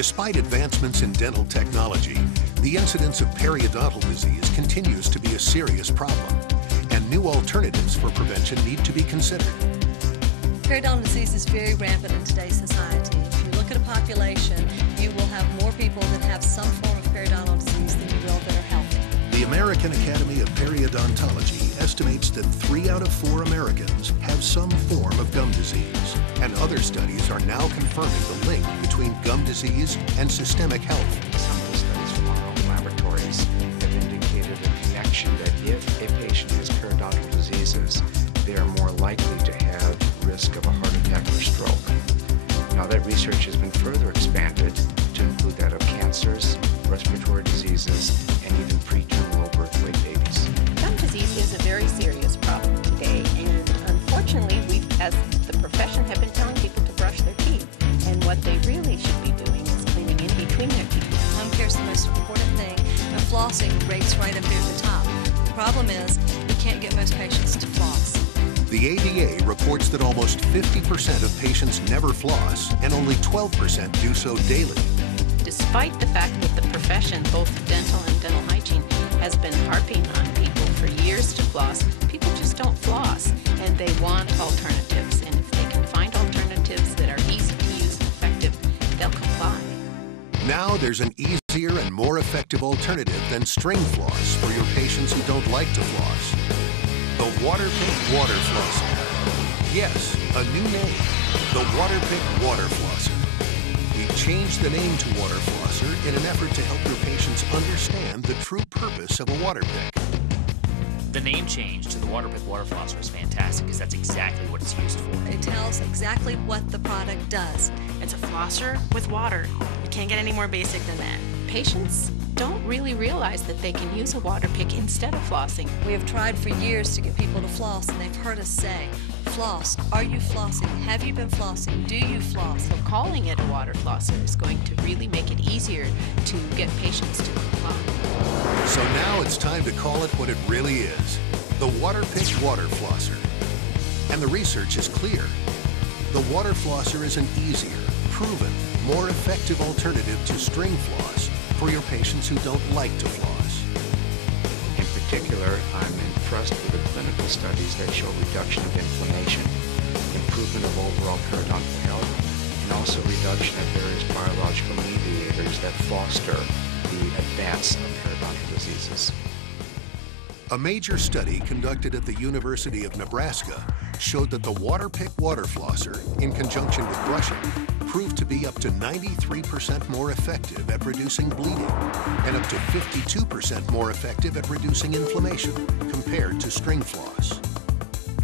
Despite advancements in dental technology, the incidence of periodontal disease continues to be a serious problem, and new alternatives for prevention need to be considered. Periodontal disease is very rampant in today's society. If you look at a population, you will have more people that have some form of periodontal disease than you will that are healthy. The American Academy of Periodontology estimates that 3 out of 4 Americans have some form of gum disease, and other studies are now confirming the link between gum disease and systemic health. Some of the studies from our own laboratories have indicated a connection that if a patient has periodontal diseases, they are more likely to have risk of a heart attack or stroke. Now that research has been further expanded to include that of cancers, respiratory diseases, and even preterm low birth weight babies. Gum disease is a very serious problem today, and unfortunately we, as the profession, have been telling people to brush their teeth, and what they really should be doing is cleaning in between their teeth. Home care is the most important thing, and flossing rates right up here at the top. The problem is we can't get most patients to floss. The ADA reports that almost 50% of patients never floss, and only 12% do so daily. Despite the fact that the profession, both dental and dental hygiene, has been harping on people for years to floss, people just don't floss, and they want alternatives. And if they can find alternatives that are easy to use and effective, they'll comply. Now there's an easier and more effective alternative than string floss for your patients who don't like to floss. The Waterpik Water Flosser. Yes, a new name, the Waterpik Water Flosser. We've changed the name to Water Flosser in an effort to help your patients understand the true purpose of a Waterpik. The name change to the Waterpik Water Flosser is fantastic because that's exactly what it's used for. It tells exactly what the product does. It's a flosser with water. You can't get any more basic than that. Patients don't really realize that they can use a Waterpik instead of flossing. We have tried for years to get people to floss, and they've heard us say, floss. Are you flossing? Have you been flossing? Do you floss? So calling it a water flosser is going to really make it easier to get patients to comply. So now it's time to call it what it really is, the Waterpik Water Flosser. And the research is clear. The Water Flosser is an easier, proven, more effective alternative to string floss for your patients who don't like to floss. In particular, I'm impressed with the clinical studies that show reduction of inflammation, improvement of overall periodontal health, and also reduction of various biological mediators that foster the advance of periodontal diseases. A major study conducted at the University of Nebraska showed that the Waterpik Water Flosser, in conjunction with brushing, proved to be up to 93% more effective at reducing bleeding and up to 52% more effective at reducing inflammation compared to string floss.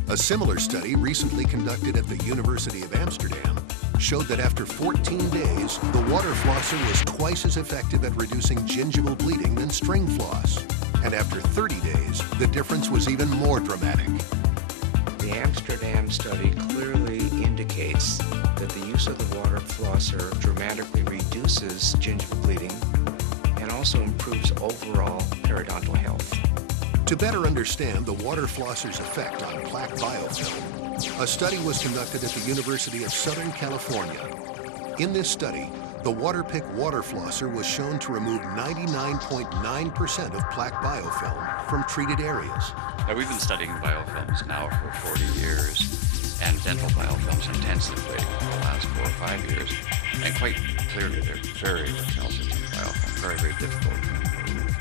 A similar study recently conducted at the University of Amsterdam showed that after 14 days, the water flosser was twice as effective at reducing gingival bleeding than string floss. And after 30 days, the difference was even more dramatic. The Amsterdam study clearly indicates that the use of the water flosser dramatically reduces gingival bleeding and also improves overall periodontal health. To better understand the water flosser's effect on plaque biofilm, a study was conducted at the University of Southern California. In this study, the Waterpik Water Flosser was shown to remove 99.9% of plaque biofilm from treated areas. We've been studying biofilms now for 40 years, and dental biofilms intensively for the last 4 or 5 years. And quite clearly, they're very recalcitrant biofilm, very, very difficult to remove.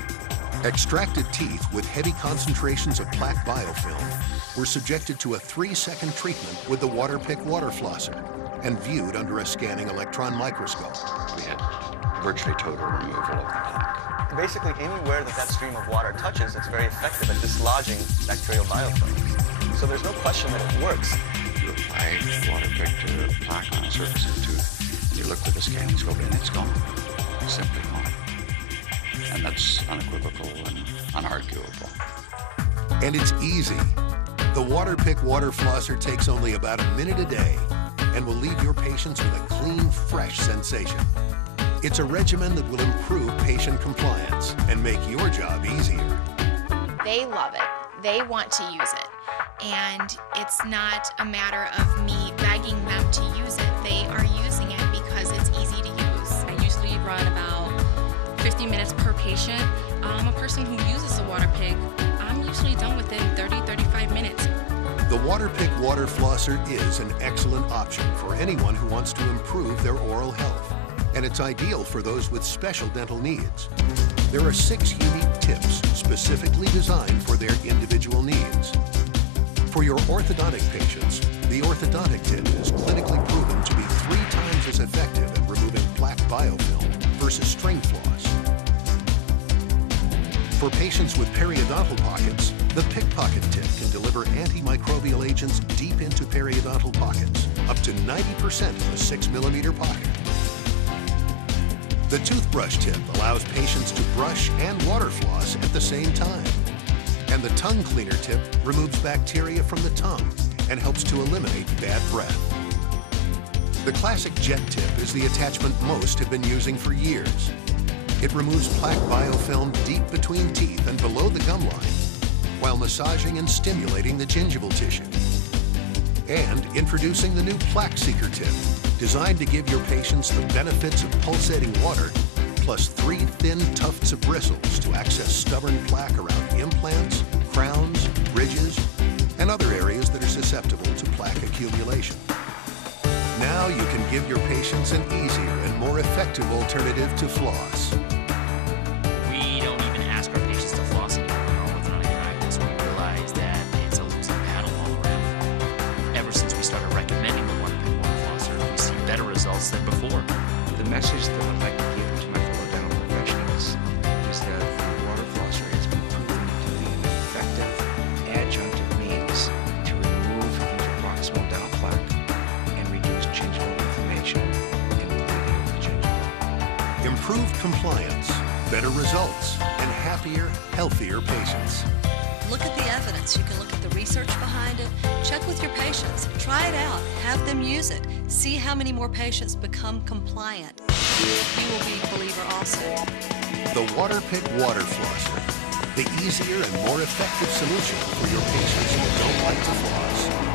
Extracted teeth with heavy concentrations of plaque biofilm were subjected to a 3-second treatment with the Waterpik Water Flosser and viewed under a scanning electron microscope. We had virtually total removal of the plaque. Basically, anywhere that stream of water touches, it's very effective at dislodging bacterial biofilms. So there's no question that it works. You apply Waterpik to a plaque on a surface of a tooth, you look with the scanning scope and it's gone. It's simply gone. And that's unequivocal and unarguable. And it's easy. The Waterpik Water Flosser takes only about a minute a day and will leave your patients with a clean, fresh sensation. It's a regimen that will improve patient compliance and make your job easier. They love it. They want to use it. And it's not a matter of me begging them to use it. They are using it because it's easy to use. I usually 60 minutes per patient. A person who uses the Waterpik, I'm usually done within 30-35 minutes. The Waterpik Water Flosser is an excellent option for anyone who wants to improve their oral health, and it's ideal for those with special dental needs. There are 6 unique tips specifically designed for their individual needs. For your orthodontic patients, the orthodontic tip is clinically proven to be 3 times as effective at removing plaque biofilm versus string floss. For patients with periodontal pockets, the Pickpocket tip can deliver antimicrobial agents deep into periodontal pockets, up to 90% of a 6-millimeter pocket. The toothbrush tip allows patients to brush and water floss at the same time. And the tongue cleaner tip removes bacteria from the tongue and helps to eliminate bad breath. The classic jet tip is the attachment most have been using for years. It removes plaque biofilm deep between teeth and below the gum line, while massaging and stimulating the gingival tissue. And introducing the new Plaque Seeker tip, designed to give your patients the benefits of pulsating water, plus 3 thin tufts of bristles to access stubborn plaque around implants, crowns, bridges, and other areas that are susceptible to plaque accumulation. Now you can give your patients an easier and more effective alternative to floss. We don't even ask our patients to floss anymore in our orthodontic practice. We realize that it's a losing battle all around. Ever since we started recommending the Waterpik Water Flosser, we see better results than before. The message that I'd like to give to my fellow dental professionals is that the water flosser has been proven to be an effective adjunctive means to remove interproximal dental plaque and reduce gingival inflammation and bleeding of the gingiva. Improved compliance, better results, and happier, healthier patients. Look at the evidence. You can look at the research behind it. Check with your patients. Try it out. Have them use it. See how many more patients become compliant. You will be a believer also. The Waterpik Water Flosser, the easier and more effective solution for your patients who don't like to floss.